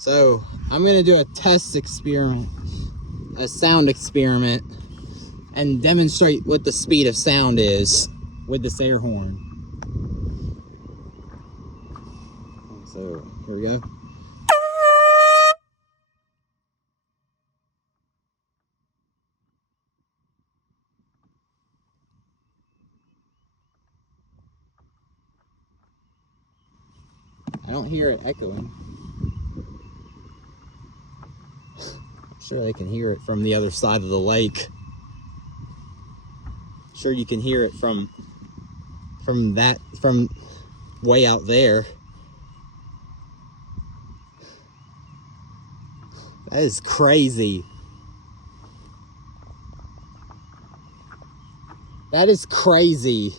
So I'm gonna do a test experiment, a sound experiment, and demonstrate what the speed of sound is with this air horn. So here we go. I don't hear it echoing. I'm sure they can hear it from the other side of the lake. I'm sure you can hear it from way out there. That is crazy. That is crazy.